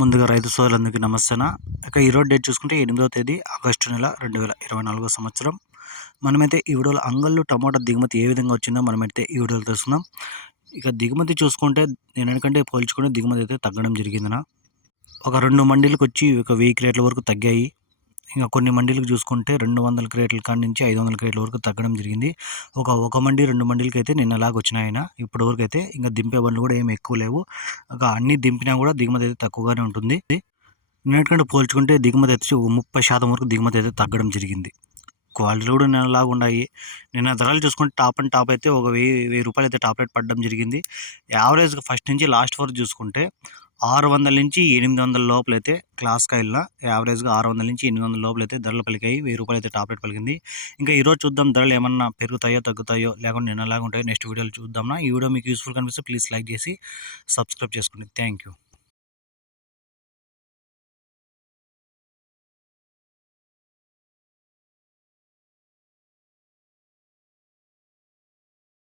ముందుగా రైతు సోదరులందరికీ నమస్తేనా? ఇక ఈరోజు డేట్ చూసుకుంటే ఎనిమిదో తేదీ ఆగస్టు నెల రెండు వేల ఇరవై నాలుగో సంవత్సరం. మనమైతే ఈ వీడియోలో అంగళ్ళు టమాటా దిగుమతి ఏ విధంగా వచ్చిందో మనమైతే ఈ వీడియోలో తెలుసుకుందాం. ఇక దిగుమతి చూసుకుంటే నేనకంటే పోల్చుకుంటే దిగుమతి అయితే తగ్గడం జరిగిందన? ఒక రెండు మండీలకు వచ్చి ఒక వెయ్యి క్రేట్ల వరకు తగ్గాయి. ఇంకా కొన్ని మండీలకు చూసుకుంటే రెండు వందల క్రేట్ల కాడి నుంచి ఐదు వందల క్రేట్ల వరకు తగ్గడం జరిగింది. ఒక ఒక మండి రెండు మండీలకి అయితే నిన్నలాగా లాగా వచ్చినాయన. ఇప్పటి వరకు అయితే ఇంకా దింపే బండ్లు కూడా ఏమి ఎక్కువ లేవు. ఇంకా అన్ని దింపినా కూడా దిగుమతి అయితే తక్కువగానే ఉంటుంది. నిన్నటికంటే పోల్చుకుంటే దిగుమతి అయితే ముప్పై శాతం వరకు దిగుమతి అయితే తగ్గడం జరిగింది. క్వాలిటీలు కూడా నిన్నలాగా ఉన్నాయి. నిన్న ధరలు చూసుకుంటే టాప్ అండ్ టాప్ అయితే ఒక వెయ్యి వెయ్యి రూపాయలు అయితే టాప్ రేట్ పడడం జరిగింది. యావరేజ్గా ఫస్ట్ నుంచి లాస్ట్ వరకు చూసుకుంటే ఆరు వందల నుంచి ఎనిమిది వందల లోపలైతే క్లాస్ కాయల యావరేజ్గా ఆరు వందల నుంచి ఎనిమిది వందల లోపలైతే ధరలు పలికాయి. వెయ్యి రూపాయలు అయితే టాప్ రేట్ పలికింది. ఇంకా ఈరోజు చూద్దాం ధరలు ఏమన్నా పెరుగుతాయో తగ్గుతాయో లేకుంటే నిన్నలాగా ఉంటాయో నెక్స్ట్ వీడియోలో చూద్దాం ఈ వీడియో మీకు యూస్ఫుల్ కనిపిస్తే ప్లీజ్ లైక్ చేసి సబ్స్క్రైబ్ చేసుకోండి. Thank you.